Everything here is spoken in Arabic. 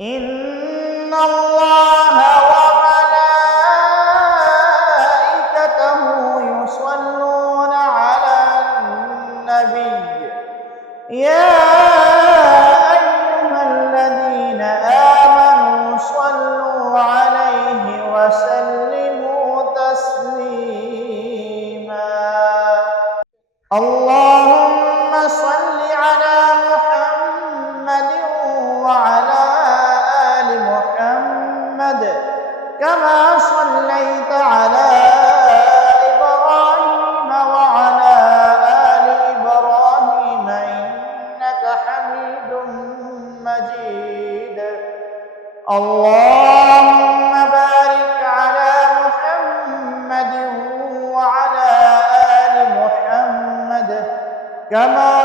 إن الله وملائكته يصلون على النبي يا أيها الذين آمنوا صلوا عليه وسلموا تسليما. اللهم صل على محمد وعلى آل محمد كما صليت على إبراهيم وعلى آل إبراهيم إنك حميد مجيد. اللهم بارك على محمد وعلى آل محمد كما